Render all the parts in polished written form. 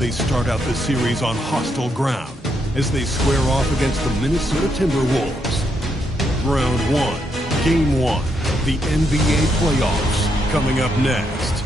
They start out the series on hostile ground as they square off against the Minnesota Timberwolves. Round 1, Game 1, the NBA playoffs, coming up next.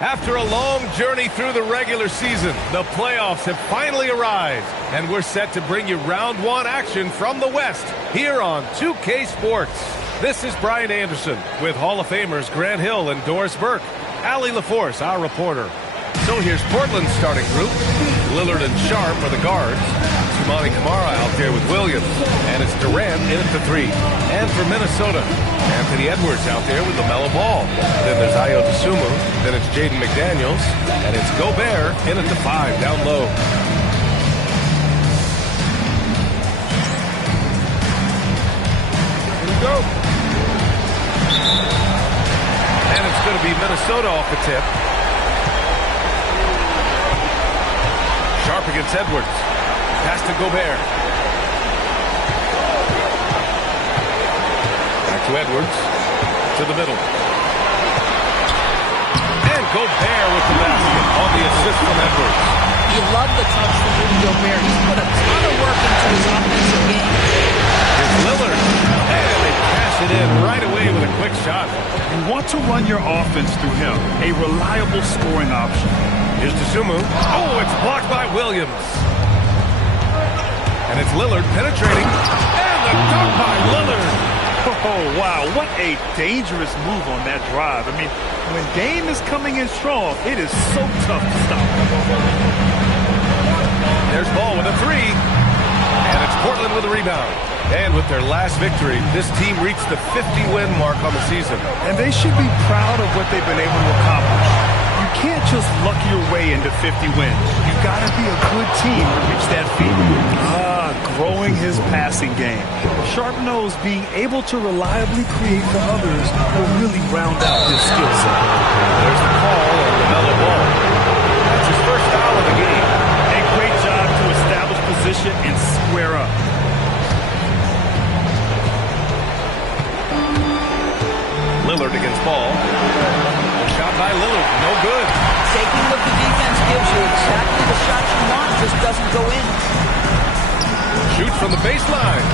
After a long journey through the regular season, the playoffs have finally arrived, and we're set to bring you round 1 action from the West here on 2K Sports. This is Brian Anderson with Hall of Famers Grant Hill and Doris Burke. Allie LaForce, our reporter. So here's Portland's starting group. Lillard and Sharp are the guards. Toumani Camara out there with Williams. And it's Durant in at the 3. And for Minnesota, Anthony Edwards out there with LaMelo Ball. Then there's Ayo Dosunmu. Then it's Jaden McDaniels. And it's Gobert in at the 5 down low. Here we go. And it's going to be Minnesota off the tip. Sharp against Edwards. Pass to Gobert. Back to Edwards. To the middle. And Gobert with the basket on the assist from Edwards. You love the touch from Rudy Gobert. He's put a ton of work into his offensive game. Here's Lillard. And they pass it in right away with a quick shot. You want to run your offense through him. A reliable scoring option. Here's Dosunmu. Oh, it's blocked by Williams. And it's Lillard penetrating. And the dunk by Lillard. Oh, wow. What a dangerous move on that drive. I mean, when Dame is coming in strong, it is so tough to stop. There's Ball with a 3. And it's Portland with a rebound. And with their last victory, this team reached the 50-win mark on the season. And they should be proud of what they've been able to accomplish. You can't just luck your way into 50 wins. You got to be a good team to reach that feat. Growing his passing game. Sharp knows being able to reliably create for others will really round out his skill set. There's the call on LaMelo Ball. That's his first foul of the game. A great job to establish position and square up. Lillard against Ball. Shot by Lillard, no good. Taking what the defense gives you, exactly the shot you want, just doesn't go in. Shoots from the baseline.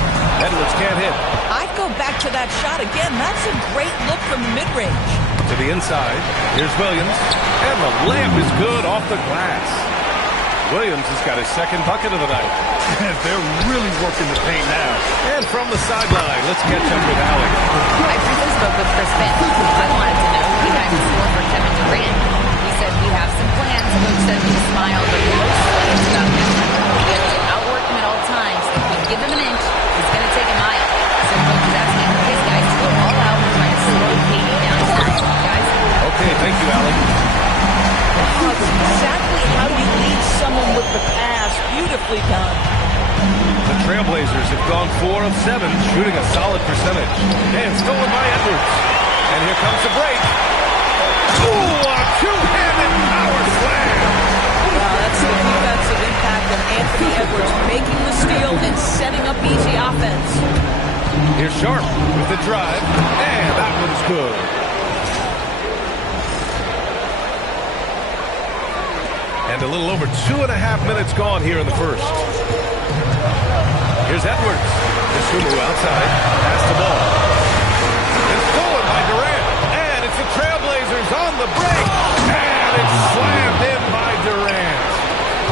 Edwards can't hit. I'd go back to that shot again. That's a great look from the mid-range. To the inside. Here's Williams. And the layup is good off the glass. Williams has got his second bucket of the night. They're really working the paint now. And from the sideline, let's catch up with Allie. I briefly spoke with Chris Finn. I wanted to know behind the score for Kevin Durant. He said we have some plans. Coach said he smiled, but mostly it's about him. We have to outwork him at all times. If we give him an inch, he's going to take a mile. So coach is asking his guys to go all out and try to slow KD down. Guys. Okay, thank you, Allie. That's exactly how you lead someone with the pass. Beautifully done. The Trailblazers have gone 4 of 7, shooting a solid percentage. And stolen by Edwards. And here comes the break. Ooh, a two-handed power slam. Wow, that's the defensive impact of Anthony Edwards, making the steal and setting up easy offense. Here's Sharp with the drive. And that one's good. And a little over 2.5 minutes gone here in the first. Here's Edwards. Dosunmu outside. Pass the ball. It's stolen by Durant. And it's the Trailblazers on the break. And it's slammed in by Durant.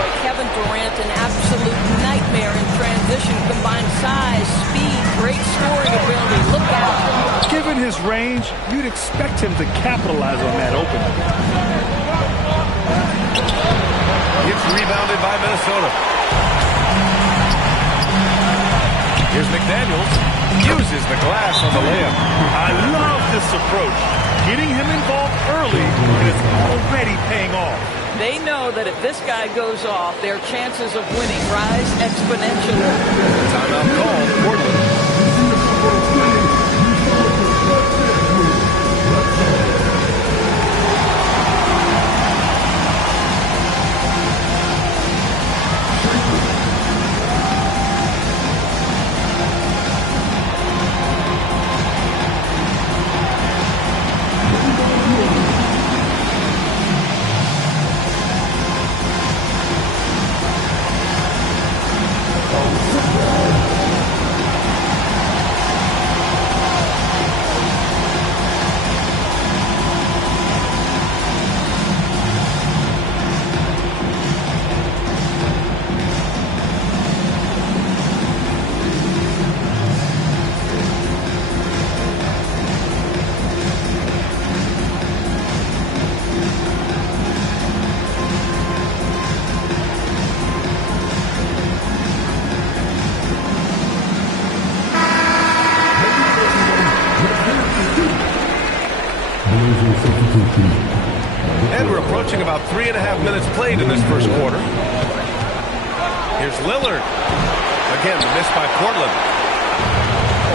Boy, Kevin Durant, an absolute nightmare in transition. Combined size, speed, great scoring ability. Look out. Given his range, you'd expect him to capitalize on that opening. Gets rebounded by Minnesota. Here's McDaniels. Uses the glass on the layup. I love this approach. Getting him involved early is already paying off. They know that if this guy goes off, their chances of winning rise exponentially. Timeout called. Portland. And we're approaching about 3.5 minutes played in this first quarter. Here's Lillard. Again, the miss by Portland.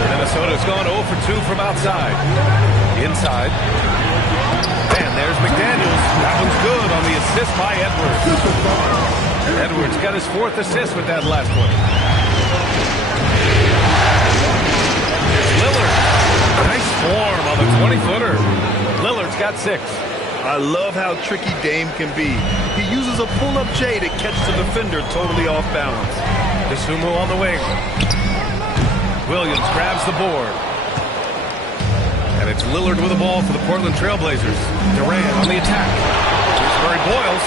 Minnesota's gone 0 for 2 from outside. Inside. And there's McDaniels. That one's good on the assist by Edwards. Edwards got his 4th assist with that last one. Here's Lillard. Nice form on the 20-footer. Lillard's got 6. I love how tricky Dame can be. He uses a pull-up J to catch the defender totally off balance. Dosunmu on the wing. Williams grabs the board. And it's Lillard with the ball for the Portland Trailblazers. Durant on the attack. Here's Murray Boyles.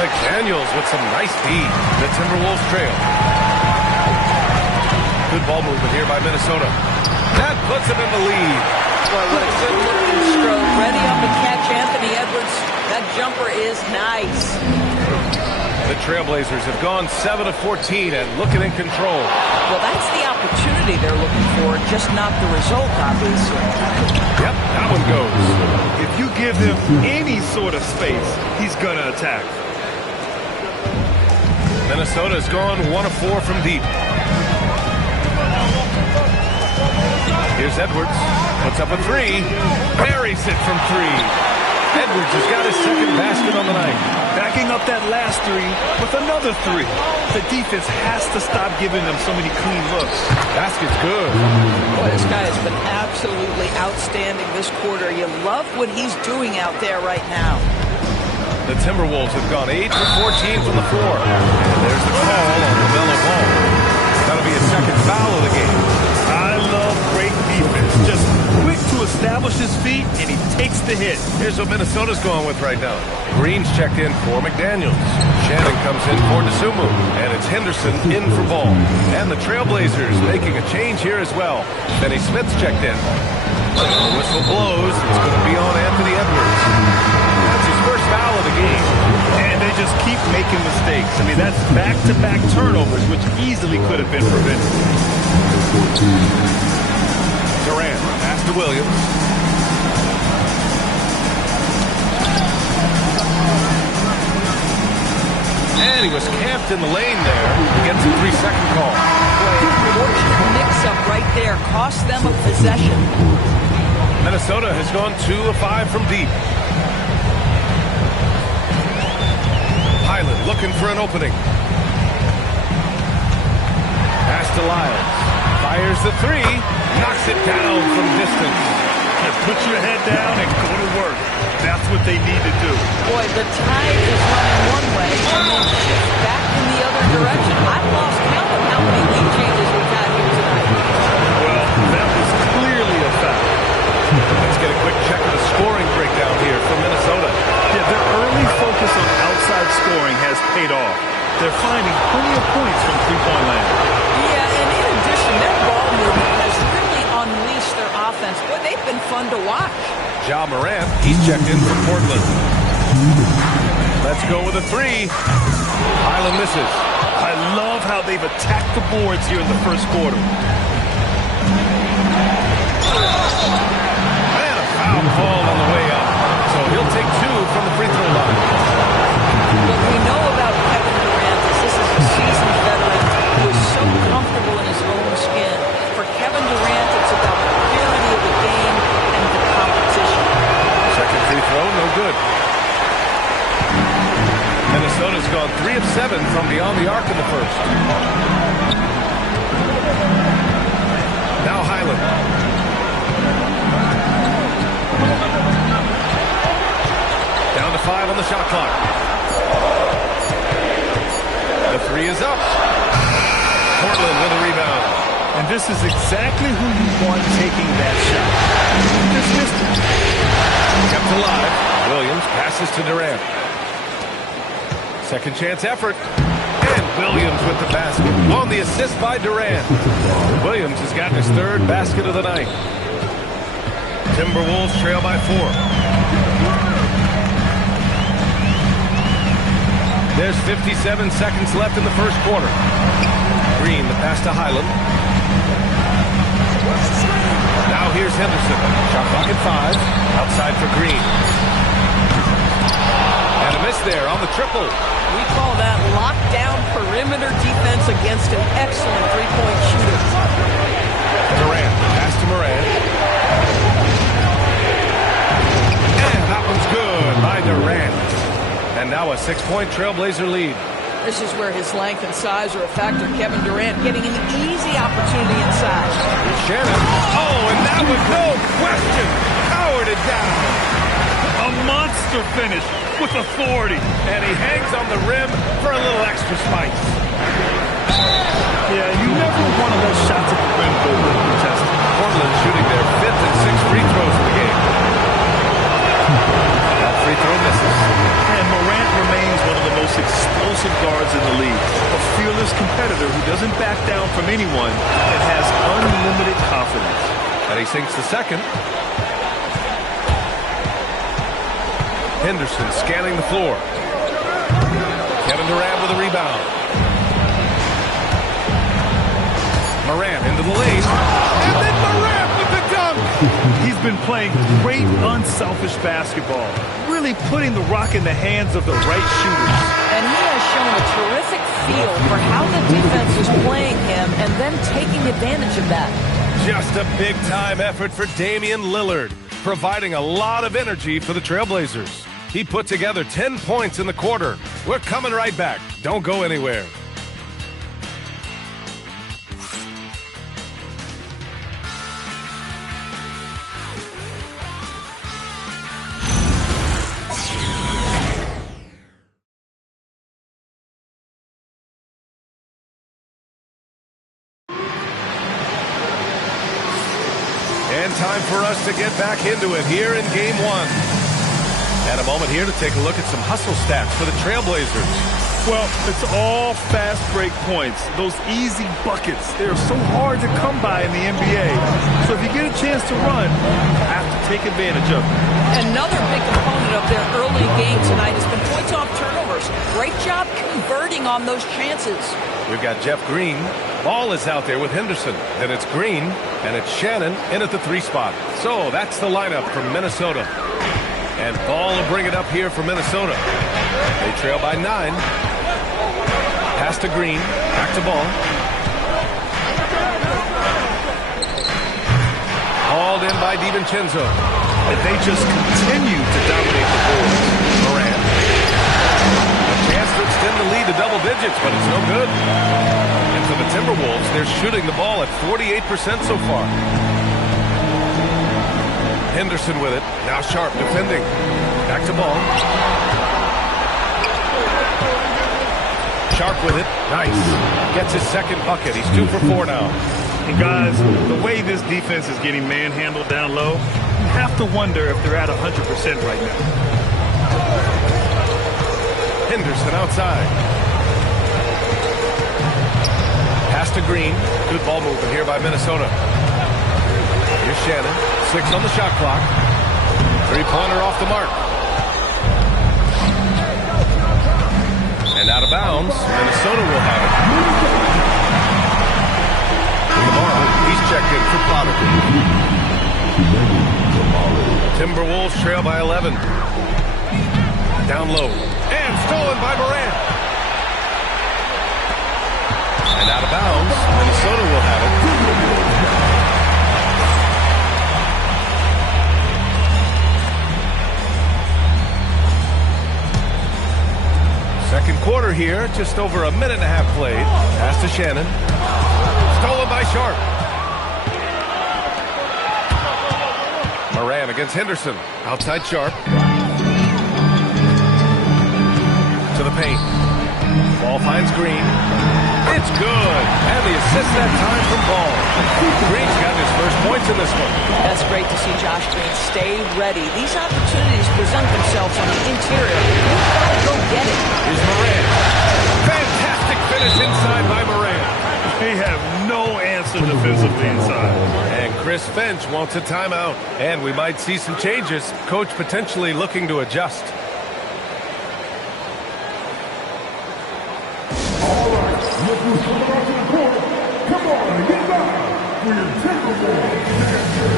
McDaniels with some nice D. The Timberwolves trail. Good ball movement here by Minnesota. That puts them in the lead. Boy, what a good-looking stroke. Ready up to catch Anthony Edwards. That jumper is nice. The Trailblazers have gone 7 of 14 and looking in control. Well, that's the opportunity they're looking for, just not the result, obviously. Yep, that one goes. If you give him any sort of space, he's going to attack. Minnesota's gone 1 of 4 from deep. Here's Edwards. Puts up a 3. Buries it from 3. Edwards has got his 2nd basket on the night. Backing up that last 3 with another 3. The defense has to stop giving them so many clean looks. Basket's good. Boy, this guy has been absolutely outstanding this quarter. You love what he's doing out there right now. The Timberwolves have gone 8 for 14 from the floor. And there's the call on LaMelo Ball. That'll be his 2nd foul of the game. I love great defense. Just quick to establish his feet, and he takes the hit. Here's what Minnesota's going with right now. Green's checked in for McDaniels. Shannon comes in for Dosunmu. And it's Henderson in for Ball. And the Trailblazers making a change here as well. Benny Smith's checked in. The whistle blows. It's going to be on Anthony Edwards. That's his 1st foul of the game. And they just keep making mistakes. I mean, that's back-to-back turnovers, which easily could have been prevented. Durant, pass to Williams. And he was camped in the lane there. He gets a 3-second call. Fortunate mix-up right there. Cost them a possession. Minnesota has gone 2 of 5 from deep. Highland looking for an opening. Pass to Lyles. Fires the 3. Knocks it down from distance. Just put your head down and go to work. That's what they need to do. Boy, the tide is running one way and then shift back in the other direction. I've lost count of how many lead changes we've had here tonight. Well, that was clearly a foul. Let's get a quick check of the scoring breakdown here from Minnesota. Yeah, their early focus on outside scoring has paid off. They're finding plenty of points from three-point land. Yeah, and in addition, their ball movement has really unleashed their offense. Boy, they've been fun to watch. Ja Morant, he's checked in for Portland. Let's go with a 3. Highland misses. I love how they've attacked the boards here in the first quarter. And a foul call on the way up. So he'll take 2 from the free throw line. What we know about Kevin Durant is this is a seasoned veteran who is so comfortable in his own skin. For Kevin Durant, it's about the purity of the game and the competition. Second free throw, no good. Minnesota's gone 3 of 7 from beyond the arc in the first. Now Highland. Down to 5 on the shot clock. The 3 is up. Portland with a rebound. And this is exactly who you want taking that shot. You just missed it. Kept alive. Williams passes to Durant. Second chance effort. And Williams with the basket. On the assist by Durant. Williams has gotten his 3rd basket of the night. Timberwolves trail by 4. There's 57 seconds left in the first quarter. Green, the pass to Highland. Now here's Henderson. Shot clock at 5. Outside for Green. And a miss there on the triple. We call that lockdown perimeter defense against an excellent three-point shooter. Durant, pass to Morant. And that one's good by Durant. And now a 6-point Trailblazer lead. This is where his length and size are a factor. Kevin Durant getting an easy opportunity inside. Shannon. Oh, and that was no question. Powered it down. A monster finish with authority. And he hangs on the rim for a little extra spice. Yeah, you never want to let shots at the rim go uncontested. Portland shooting their 5th and 6th free throws of the game. That free throw misses. And Morant remains one of the most explosive guards in the league. A fearless competitor who doesn't back down from anyone and has unlimited confidence. And he sinks the second. Henderson scanning the floor. Kevin Durant with a rebound. Morant into the lane. And then Morant with the dunk. He's been playing great, unselfish basketball. Really putting the rock in the hands of the right shooters. And he has shown a terrific feel for how the defense is playing him and then taking advantage of that. Just a big-time effort for Damian Lillard, providing a lot of energy for the Trailblazers. He put together 10 points in the quarter. We're coming right back. Don't go anywhere. And time for us to get back into it here in Game 1. And a moment here to take a look at some hustle stats for the Trailblazers. Well, it's all fast break points. Those easy buckets. They're so hard to come by in the NBA. So if you get a chance to run, you have to take advantage of it. Another big component of their early game tonight has been points off turnovers. Great job converting on those chances. We've got Jeff Green. Ball is out there with Henderson. Then it's Green, and it's Shannon in at the 3 spot. So that's the lineup from Minnesota. And Ball will bring it up here for Minnesota. They trail by 9. Pass to Green. Back to Ball. Hauled in by DiVincenzo. And they just continue to dominate the board. Morant. A chance to extend the lead to double digits, but it's no good. And for the Timberwolves, they're shooting the ball at 48% so far. Henderson with it. Now Sharp defending. Back to Ball. Sharp with it. Nice. Gets his second bucket. He's 2 for 4 now. And guys, the way this defense is getting manhandled down low, you have to wonder if they're at 100% right now. Henderson outside. Pass to Green. Good ball movement here by Minnesota. Here's Shannon. 6 on the shot clock. 3-pointer off the mark. And out of bounds. Minnesota will have it. Tomorrow, he's checked in for Potter. Timberwolves trail by 11. Down low. And stolen by Morant. And out of bounds. Minnesota will have it. Second quarter here, just over a minute and a half played. Pass to Shannon. Stolen by Sharp. Morant against Henderson. Outside Sharp. To the paint. Ball finds Green. It's good. And the assist that time from Ball. Green's got his first points in this one. That's great to see Josh Green stay ready. These opportunities present themselves on the interior. You've got to go get it. Here's Morant. Fantastic finish inside by Morant. They have no answer defensively inside. And Chris Finch wants a timeout. And we might see some changes. Coach potentially looking to adjust. All right, look who's coming out to the court. Come on, get back for your Timberwolves.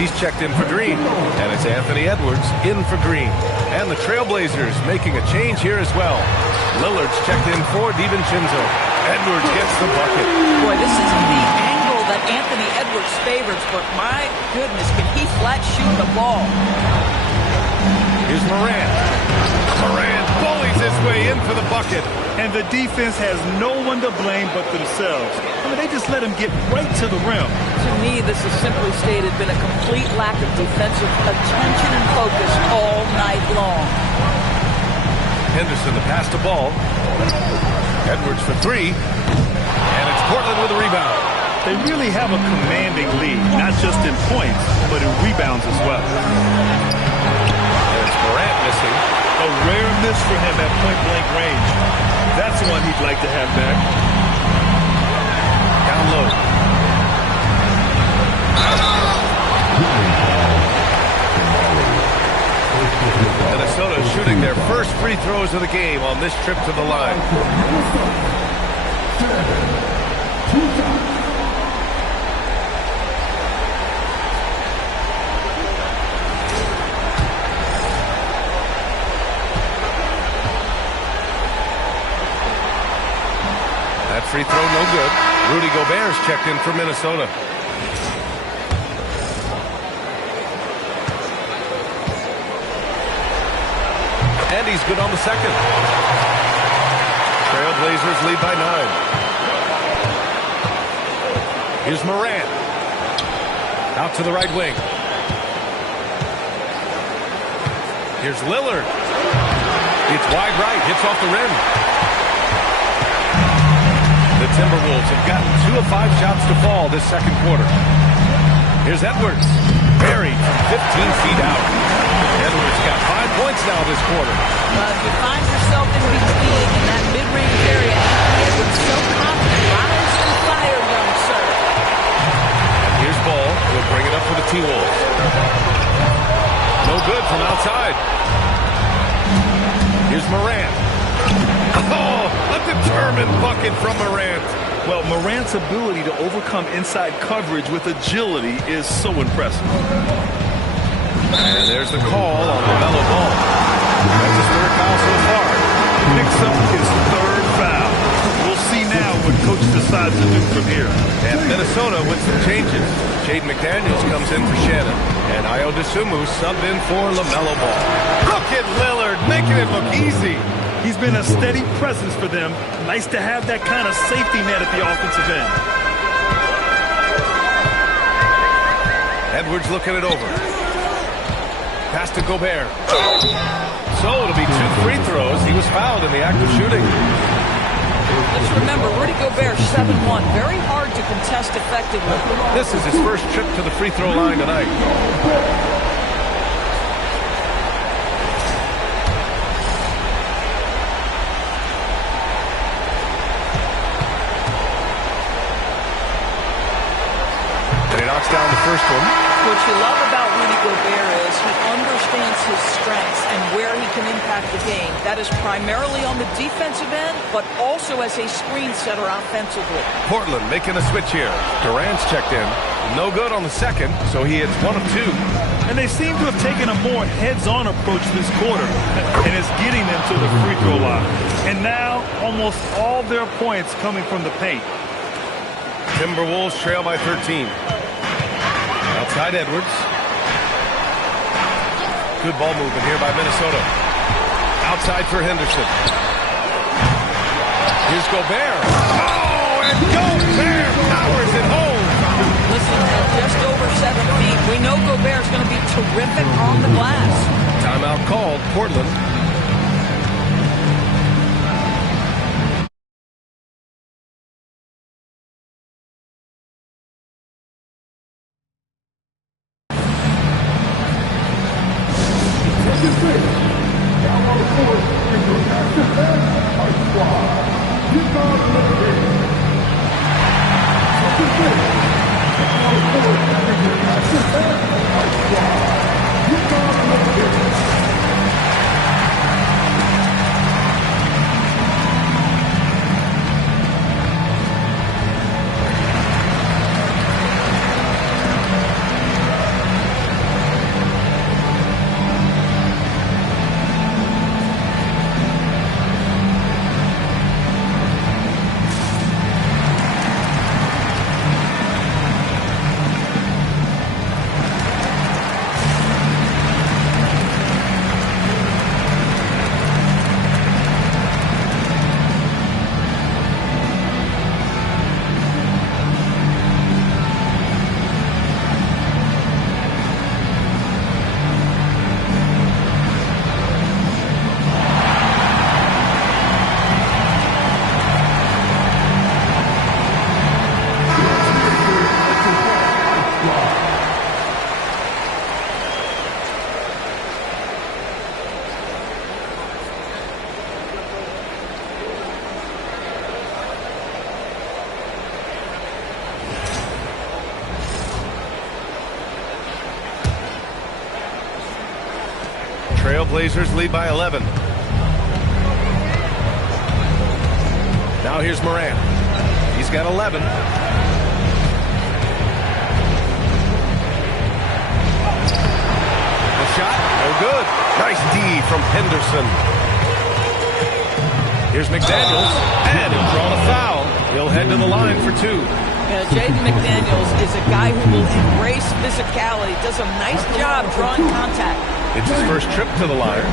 He's checked in for Green. And it's Anthony Edwards in for Green. And the Trailblazers making a change here as well. Lillard's checked in for DiVincenzo. Edwards gets the bucket. Boy, this isn't the angle that Anthony Edwards favors, but my goodness, can he flat shoot the ball? Here's Morant. Morant bullies his way in for the bucket. And the defense has no one to blame but themselves. I mean, they just let him get right to the rim. To me, this has simply stated been a complete lack of defensive attention and focus all night long. Henderson to pass the ball. Edwards for three. And it's Portland with a rebound. They really have a commanding lead, not just in points, but in rebounds as well. It's Morant missing. A rare miss for him at point-blank range. That's one he'd like to have back. Down low. Minnesota shooting their first free throws of the game on this trip to the line. That free throw no good. Rudy Gobert's checked in for Minnesota. And he's good on the second. Trailblazers lead by 9. Here's Morant. Out to the right wing. Here's Lillard. It's wide right. Hits off the rim. The Timberwolves have gotten 2 of 5 shots to fall this second quarter. Here's Edwards. Buried from 15 feet out. Edwards got 5 points now this quarter. If you find yourself in between in that mid-range area, Edwards so confident. Rise and fire, young sir. And here's Ball. He'll bring it up for the T-Wolves. No good from outside. Here's Morant. Oh, a determined bucket from Morant. Well, Morant's ability to overcome inside coverage with agility is so impressive. And there's the call on LaMelo Ball. That's his third foul so far. Picks up his third foul. We'll see now what coach decides to do from here. And Minnesota with some changes. Jaden McDaniels comes in for Shannon. And Ayo Dosunmu subbed in for LaMelo Ball. Look at Lillard making it look easy. He's been a steady presence for them. Nice to have that kind of safety net at the offensive end. Edwards looking it over. Pass to Gobert. So it'll be 2 free throws. He was fouled in the act of shooting. Let's remember, Rudy Gobert, 7-1. Very hard to contest effectively. This is his first trip to the free throw line tonight. Down the first one. What you love about Rudy Gobert is he understands his strengths and where he can impact the game. That is primarily on the defensive end, but also as a screen setter offensively. Portland making a switch here. Durant's checked in. No good on the second, so he hits 1 of 2. And they seem to have taken a more heads-on approach this quarter, and it's getting them to the free throw line. And now, almost all their points coming from the paint. Timberwolves trail by 13. Outside Edwards. Good ball movement here by Minnesota. Outside for Henderson. Here's Gobert. Oh, and Gobert powers it home. Listen, at just over 7 feet, we know Gobert's going to be terrific on the glass. Timeout called, Portland. Trailblazers lead by 11. Now here's Morant. He's got 11. The shot, no good. Nice D from Henderson. Here's McDaniels, and he'll draw a foul. He'll head to the line for two. Jaden McDaniels is a guy who will embrace physicality, does a nice job drawing contact. It's his first trip to the line.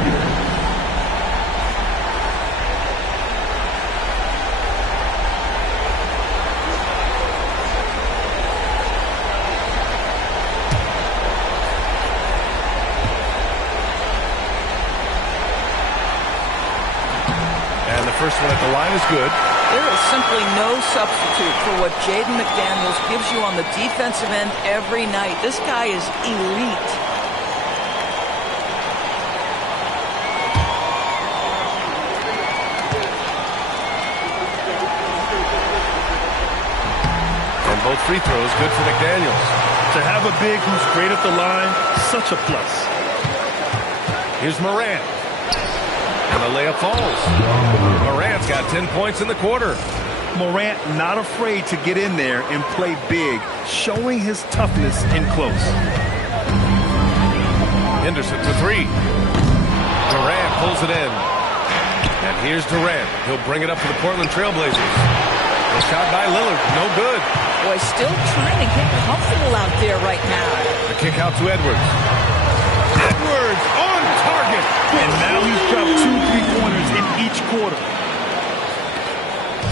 And the first one at the line is good. There is simply no substitute for what Jaden McDaniels gives you on the defensive end every night. This guy is elite. And both free throws good for McDaniels. To have a big who's great at the line, such a plus. Here's Morant. And the layup falls. Morant's got 10 points in the quarter. Morant not afraid to get in there and play big, showing his toughness in close. Henderson for three. Durant pulls it in. And here's Durant. He'll bring it up for the Portland Trailblazers. The shot by Lillard, no good. Boy, still trying to get comfortable out there right now. The kick out to Edwards. Edwards on target. And now he's dropped 2 3-pointers in each quarter.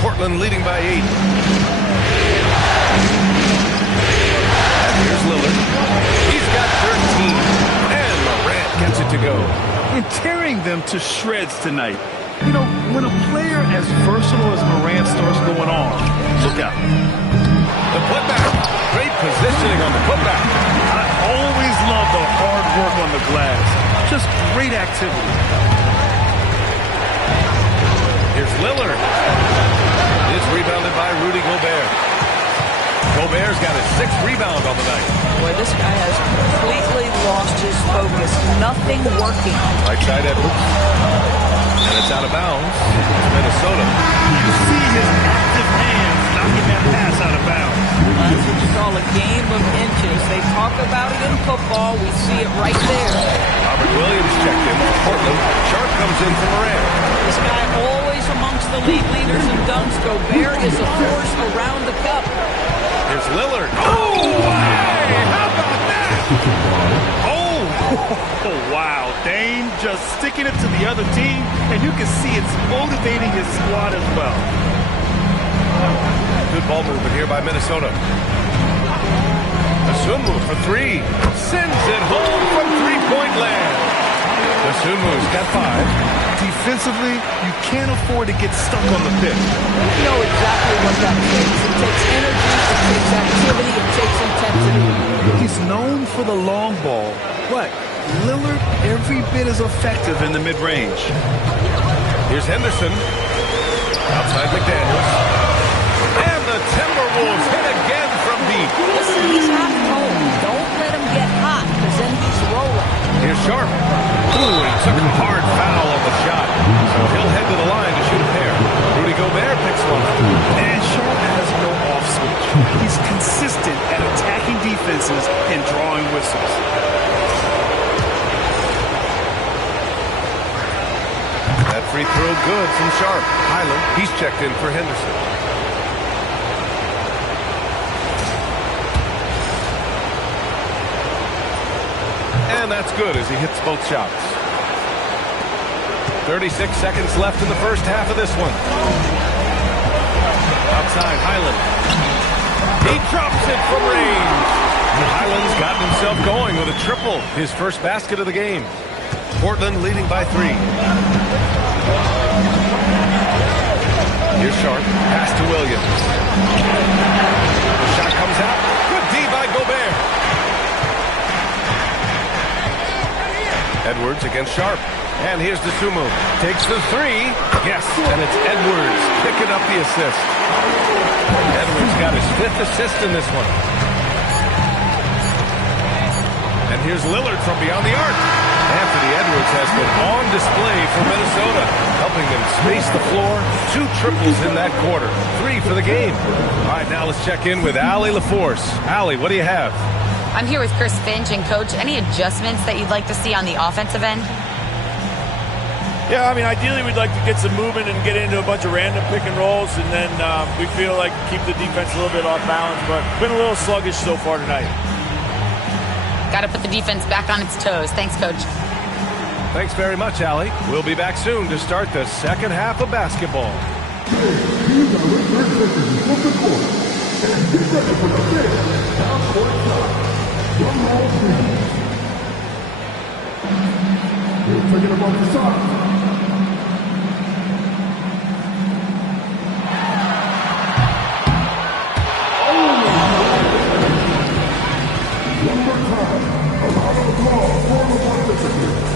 Portland leading by 8. And here's Lillard. He's got 13. And Morant gets it to go. And tearing them to shreds tonight. You know, when a player as versatile as Morant starts going on, look out. The putback. Great positioning on the putback. I always love the hard work on the glass. Just great activity. Here's Lillard. It's rebounded by Rudy Gobert. Gobert's got his 6th rebound on the night. Boy, this guy has completely lost his focus. Nothing working. Right side Edwards. And it's out of bounds. It's Minnesota. You see his active hands knocking that pass out of bounds. That's what you call a game of inches. They talk about it in football. We see it right there. Robert Williams checked in for Portland. Sharp comes in for Morant. This guy always amongst the league leaders in dunks. Gobert is a force around the cup. Here's Lillard. Oh, hey, how about that? Oh, wow. Dame just sticking it to the other team, and you can see it's motivating his squad as well. Good ball movement here by Minnesota. Asumu for three. Sends it home from three-point land. Asumu's got 5. Defensively, you can't afford to get stuck on the pick. You know exactly what that takes. It takes energy, it takes activity, it takes intensity. He's known for the long ball, but Lillard every bit as effective in the mid-range. Here's Henderson. Outside McDaniels. And the Timberwolves hit again from deep. Listen, he's hot and home. Don't let him get hot, because then he's rolling. Here's Sharp. Ooh, he took a hard foul on the shot. So he'll head to the line to shoot a pair. Rudy Gobert picks one. And Sharp has no off switch. He's consistent at attacking defenses and drawing whistles. That free throw good from Sharp. Highland, he's checked in for Henderson. And that's good as he hits both shots. 36 seconds left in the first half of this one. Outside, Highland. He drops it from range. Highland's gotten himself going with a triple. His first basket of the game. Portland leading by 3. Here's Sharp. Pass to Williams. The shot comes out. Good D by Gobert. Edwards against Sharp. And here's Asumu. Takes the 3. Yes, and it's Edwards picking up the assist. Edwards got his 5th assist in this one. And here's Lillard from beyond the arc. Anthony Edwards has been on display for Minnesota, helping them space the floor. 2 triples in that quarter, 3 for the game. All right, now let's check in with Allie LaForce. Allie, what do you have? I'm here with Chris Finch. And, Coach, any adjustments that you'd like to see on the offensive end? Yeah, I mean, ideally we'd like to get some movement and get into a bunch of random pick and rolls, and then we feel like keep the defense a little bit off balance, but been a little sluggish so far tonight. Got to put the defense back on its toes. Thanks, Coach. Thanks very much, Allie. We'll be back soon to start the second half of basketball. Taking him off the side. One more time. A round of applause for the participants.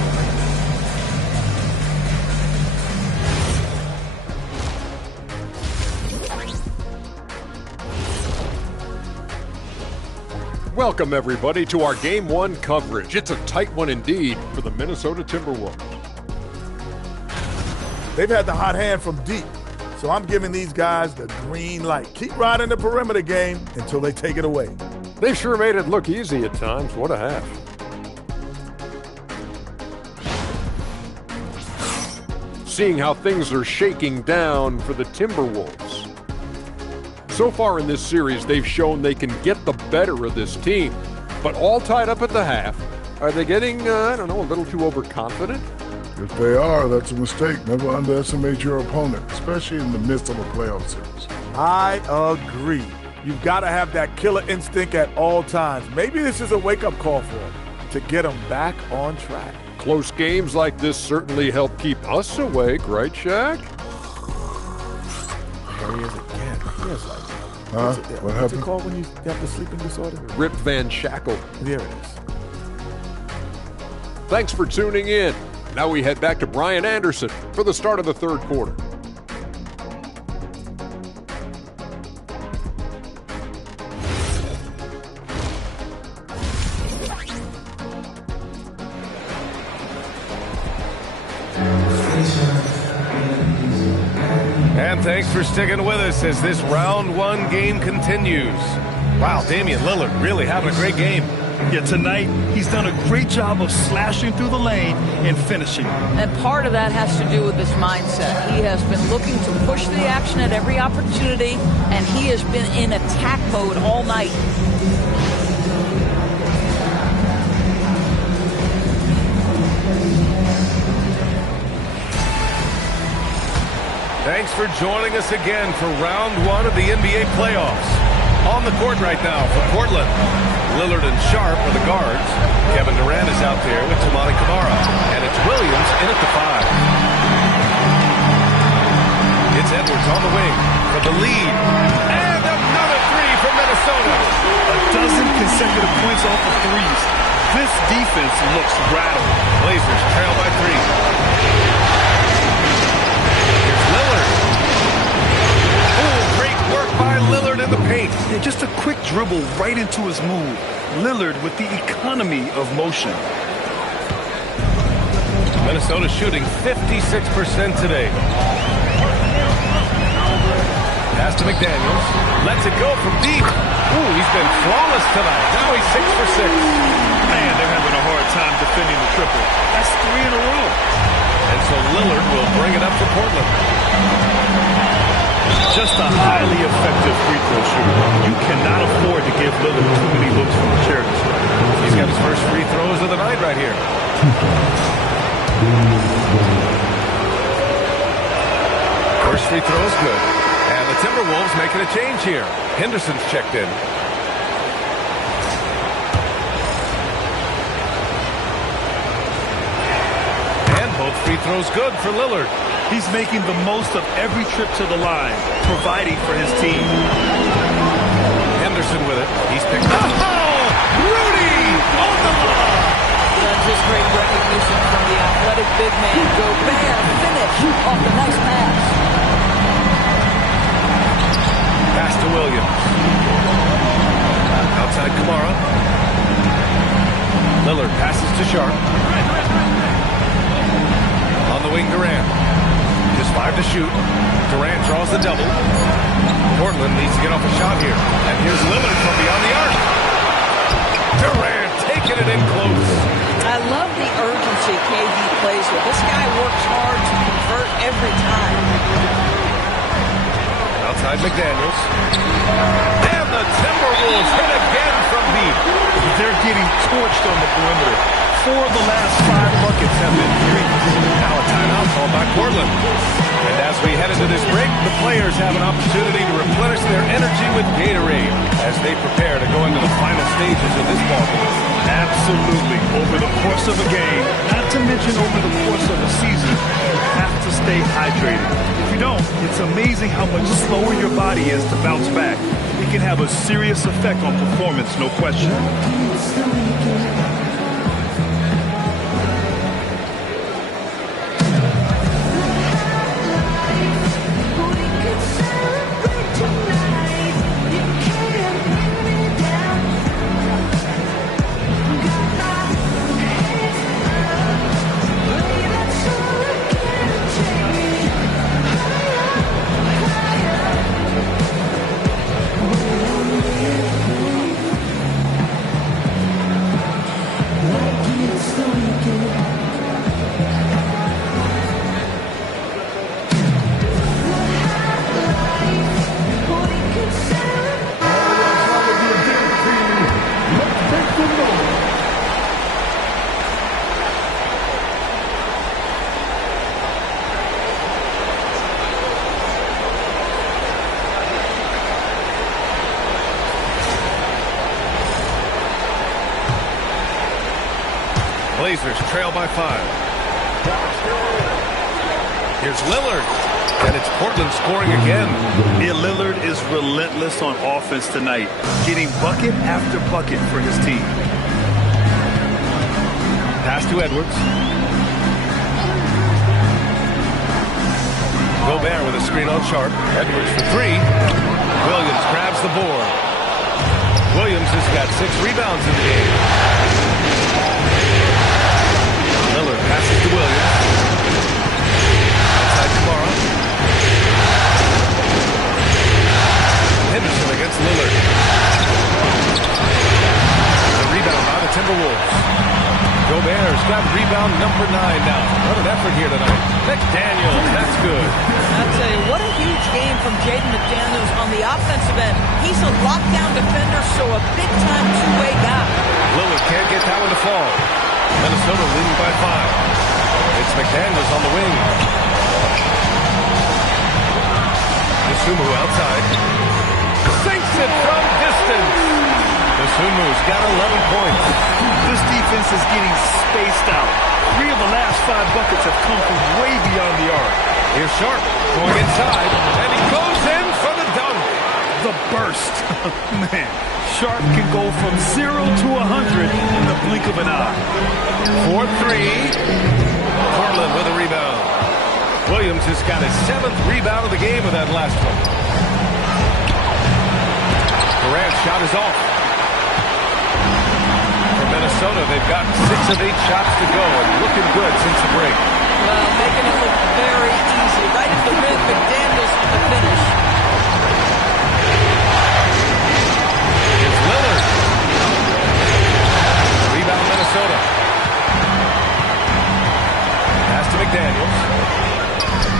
Welcome, everybody, to our Game 1 coverage. It's a tight one indeed for the Minnesota Timberwolves. They've had the hot hand from deep, so I'm giving these guys the green light. Keep riding the perimeter game until they take it away. They sure made it look easy at times. What a half. Seeing how things are shaking down for the Timberwolves. So far in this series, they've shown they can get the better of this team, but all tied up at the half. Are they getting, I don't know, a little too overconfident? If they are, that's a mistake. Never underestimate your opponent, especially in the midst of a playoff series. I agree. You've got to have that killer instinct at all times. Maybe this is a wake-up call for them to get them back on track. Close games like this certainly help keep us awake, right, Shaq? There he is again. He is like, What happened? What's it called when you have the sleeping disorder? Rip Van Shackle. There it is. Thanks for tuning in. Now we head back to Brian Anderson for the start of the third quarter. And thanks for sticking with us as this round 1 game continues. Wow, Damian Lillard really having a great game. Yeah, tonight he's done a great job of slashing through the lane and finishing. And part of that has to do with his mindset. He has been looking to push the action at every opportunity, and he has been in attack mode all night. Thanks for joining us again for round 1 of the NBA playoffs. On the court right now for Portland, Lillard and Sharp are the guards. Kevin Durant is out there with Toumani Camara. And it's Williams in at the 5. It's Edwards on the wing for the lead. And another 3 for Minnesota. A dozen consecutive points off of threes. This defense looks rattled. Blazers trail by 3. Lillard. Oh, great work by Lillard in the paint. And just a quick dribble right into his move. Lillard with the economy of motion. Minnesota shooting 56% today. Pass to McDaniels. Lets it go from deep. Ooh, he's been flawless tonight. Now he's 6 for 6. Man, they're having a hard time defending the triple. That's 3 in a row. And so Lillard will bring it up for Portland. Just a highly effective free throw shooter. You cannot afford to give Lillard too many looks from the charity stripe. He's got his first free throws of the night right here. First free throw is good. And the Timberwolves making a change here. Henderson's checked in. Both free throws good for Lillard. He's making the most of every trip to the line, providing for his team. Henderson with it. He's picked up. Oh! Rudy on the block. That's just great recognition from the athletic big man. Gobert finish off the nice pass. Pass to Williams. Outside Camara. Lillard passes to Sharp. to shoot. Durant draws the double. Portland needs to get off a shot here. And here's Lillard from beyond the arc. Durant taking it in close. I love the urgency KD plays with. This guy works hard to convert every time. Outside McDaniels. And the Timberwolves hit again from deep. They're getting torched on the perimeter. 4 of the last 5 buckets have been threes. Now a timeout called by Portland. And as we head into this break, the players have an opportunity to replenish their energy with Gatorade as they prepare to go into the final stages of this ballgame. Absolutely. Over the course of a game, not to mention over the course of a season, you have to stay hydrated. If you don't, it's amazing how much slower your body is to bounce back. It can have a serious effect on performance, no question. Blazers trail by 5. Here's Lillard. And it's Portland scoring again. Yeah, Lillard is relentless on offense tonight, getting bucket after bucket for his team. Pass to Edwards. Gobert with a screen on Sharp. Edwards for 3. Williams grabs the board. Williams has got 6 rebounds in the game. Lillard passes to Williams. Outside Kamara. Henderson against Lillard. The rebound by the Timberwolves. Gobert's got rebound number 9 now. What an effort here tonight. McDaniels, that's good. I'll tell you, what a huge game from Jaden McDaniels on the offensive end. He's a lockdown defender, so a big-time two-way guy. Lillard can't get that one to fall. Minnesota leading by 5. It's McDaniels on the wing. Dosunmu outside. Sinks it from distance. Dosunmu's got 11 points. This defense is getting spaced out. 3 of the last 5 buckets have come from way beyond the arc. Here's Sharp going inside, and he goes in for the dunk. The burst. Man, Sharp can go from 0 to 100 in the blink of an eye. 4-3. Portland with a rebound. Williams has got his 7th rebound of the game with that last one. Durant's shot is off. For Minnesota, they've got 6 of 8 shots to go and looking good since the break. Well, making it look very easy. Right at the rim, McDaniels with the finish. It's Lillard. Rebound Minnesota. Pass to McDaniels.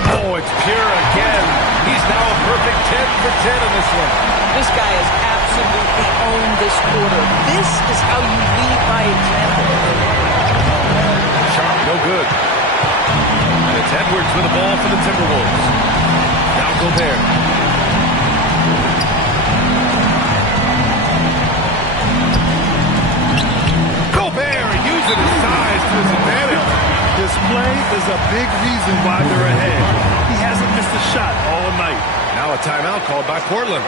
Oh, it's Pure again. He's now a perfect 10 for 10 in this one. This guy has absolutely owned this quarter. This is how you lead by example. Sharp, no good. And it's Edwards with the ball for the Timberwolves. Now Gobert. Gobert using his size to his advantage. This play is a big reason why they're ahead. He hasn't missed a shot all night. Now a timeout called by Portland.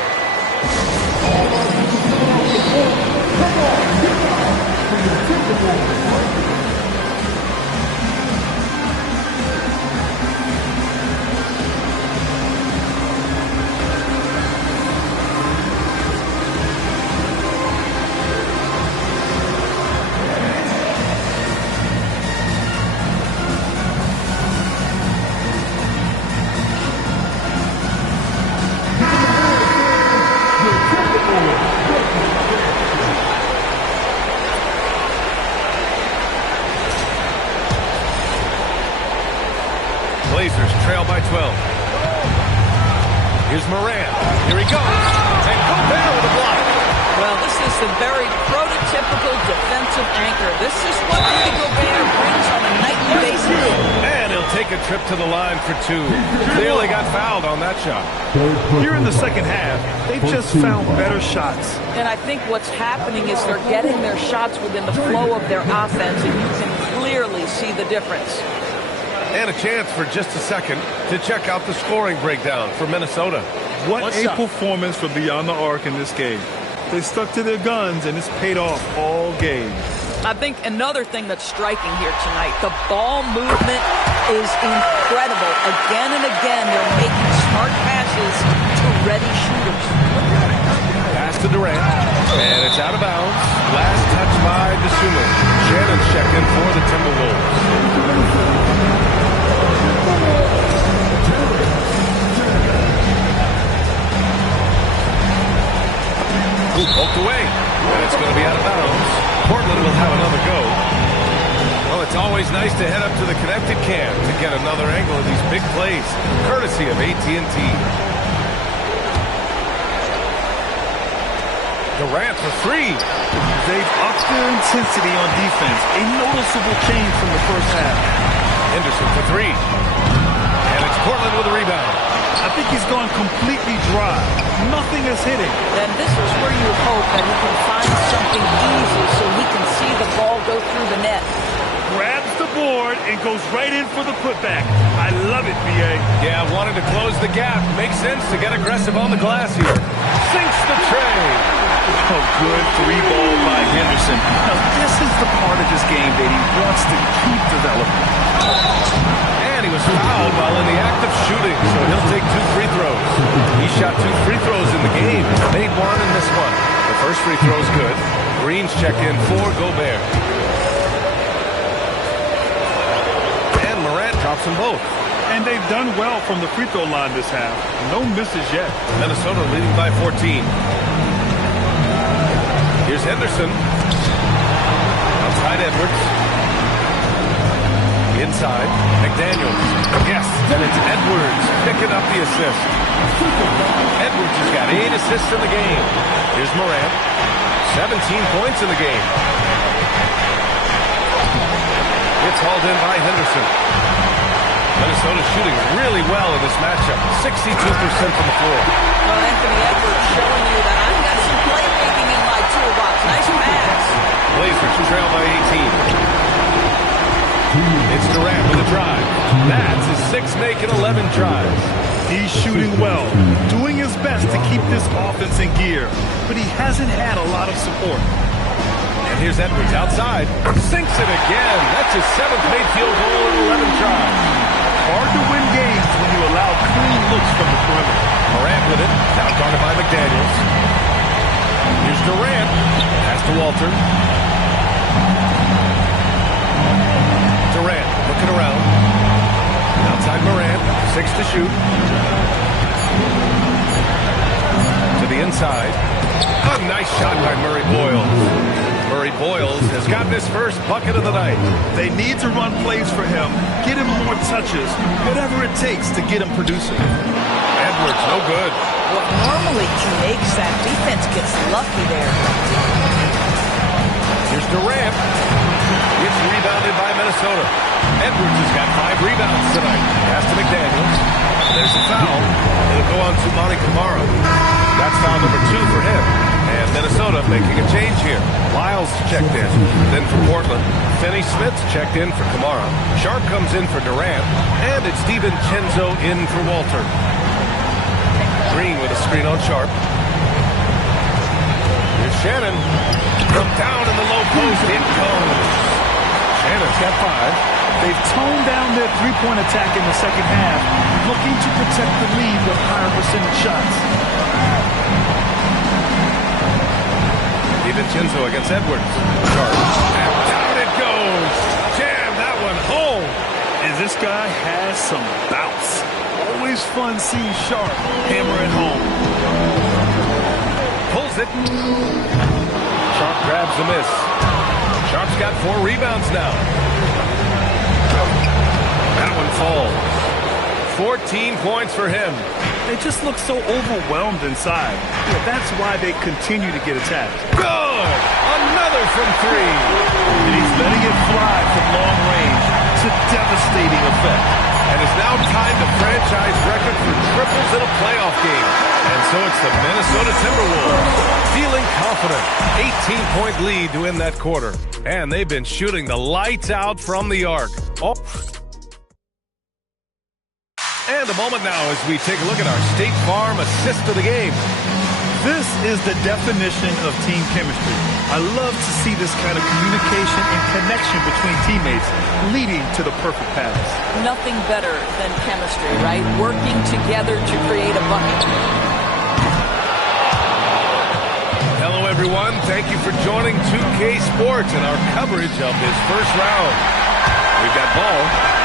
Timberwolves trail by 12. Here's Morant. Here he goes. And Gobert with a block. Well, this is the very prototypical defensive anchor. This is what Rudy Gobert brings on a nightly basis. And he'll take a trip to the line for two. Clearly got fouled on that shot. Here in the second half, they've just found better shots. And I think what's happening is they're getting their shots within the flow of their offense, and you can clearly see the difference. And a chance for just a second to check out the scoring breakdown for Minnesota. What a performance from beyond the arc in this game. They stuck to their guns, and it's paid off all game. I think another thing that's striking here tonight, the ball movement is incredible. Again and again, they're making smart passes to ready shooters. Pass to Durant, and it's out of bounds. Last touch by DeSumo. Shannon's checked in for the Timberwolves. Poked away, and it's going to be out of bounds. Portland will have another go. Well, it's always nice to head up to the connected cam to get another angle of these big plays, courtesy of AT&T. Durant for three. They've upped their intensity on defense. A noticeable change from the first half. Henderson for three. And it's Portland with a rebound. I think he's gone completely dry. Nothing is hitting. And this is where you hope that he can find something easy so he can see the ball go through the net. Grabs the board and goes right in for the putback. I love it, B.A. Yeah, wanting to close the gap. Makes sense to get aggressive on the glass here. Sinks the tray. Oh, good three ball by Henderson. Now, this is the part of this game that he wants to keep developing. And he was fouled while in the act of shooting, so he'll take 2 free throws. He shot 2 free throws in the game, made one and missed one. The first free throw's good. Green's checked in for Gobert. And Morant drops them both. And they've done well from the free throw line this half. No misses yet. Minnesota leading by 14. Here's Henderson. Outside Edwards. Inside, McDaniels. Yes, and it's Edwards picking up the assist. Edwards has got 8 assists in the game. Here's Morant. 17 points in the game. It's hauled in by Henderson. Minnesota shooting really well in this matchup. 62% from the floor. Well, Anthony Edwards showing you that I've got some playmaking in my toolbox. Nice pass. Blazers trail by 18. It's Durant with a drive. That's his 6th make and 11 tries. He's shooting well, doing his best to keep this offense in gear, but he hasn't had a lot of support. And here's Edwards outside. Sinks it again. That's his 7th made field goal in 11 tries. Hard to win games when you allow clean looks from the perimeter. Morant with it. Now guarded by McDaniels. Here's Durant. Pass to Walter. Durant looking around. Outside Morant. 6 to shoot. To the inside. A nice shot by Murray Boyles. Murray Boyles has gotten his first bucket of the night. They need to run plays for him, get him more touches, whatever it takes to get him producing. Edwards, no good. What normally makes that defense gets lucky there. Here's Durant. It's rebounded by Minnesota. Edwards has got 5 rebounds tonight. Pass to McDaniels. There's a foul. It'll go on to Monty Kamara. That's foul number 2 for him. And Minnesota making a change here. Lyles checked in. Then for Portland, Finney Smith checked in for Kamara. Sharp comes in for Durant. And it's DiVincenzo in for Walter. Green with a screen on Sharp. Here's Shannon. From down in the low post, it goes. Shannon's got 5. They've toned down their three-point attack in the second half, looking to protect the lead with higher percentage shots. DiVincenzo against Edwards. Sharp. And down it goes. Jam that one home. And this guy has some bounce. Always fun seeing Sharp hammer it home. Pulls it. Sharp grabs the miss. Sharp's got 4 rebounds now. That one falls. 14 points for him. They just look so overwhelmed inside. Yeah, that's why they continue to get attacked. Good! Another from three. And he's letting it fly from long range to devastating effect. And it's now tied the franchise record for triples in a playoff game. And so it's the Minnesota Timberwolves feeling confident. 18-point lead to win that quarter. And they've been shooting the lights out from the arc. Oh. And a moment now as we take a look at our State Farm assist of the game. This is the definition of team chemistry. I love to see this kind of communication and connection between teammates leading to the perfect pass. Nothing better than chemistry, right? Working together to create a bucket. Hello, everyone. Thank you for joining 2K Sports and our coverage of this first round. We've got Ball.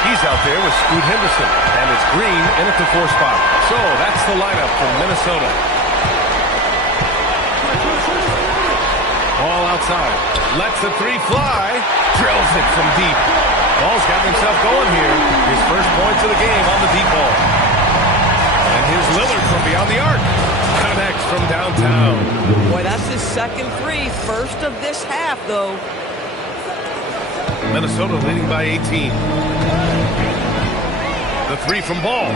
He's out there with Scoot Henderson. And it's Green in at the 4 spot. So that's the lineup from Minnesota. Ball outside. Lets the three fly. Drills it from deep. Ball's got himself going here. His first points of the game on the deep ball. And here's Lillard from beyond the arc. Connects from downtown. Boy, that's his second three. First of this half, though. Minnesota leading by 18. The three from Ball.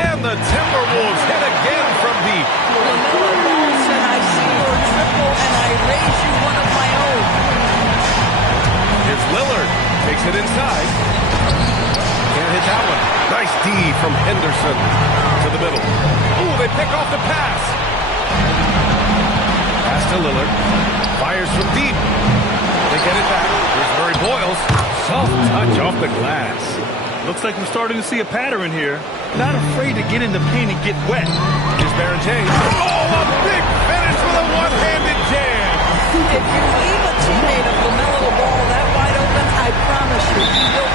And the Timberwolves hit again from deep. LaMelo Ball said, I see your triple and I raise you one of my own. Here's Lillard. Takes it inside. Can't hit that one. Nice D from Henderson to the middle. Ooh, they pick off the pass. Pass to Lillard. Fires from deep. They get it back. Here's Murray Boyles. Soft touch off the glass. Looks like we're starting to see a pattern here. Not afraid to get in the paint and get wet. Here's Baron James. Oh, a big finish with a one-handed jam. If you leave a teammate of LaMelo Ball that wide open, I promise you, he will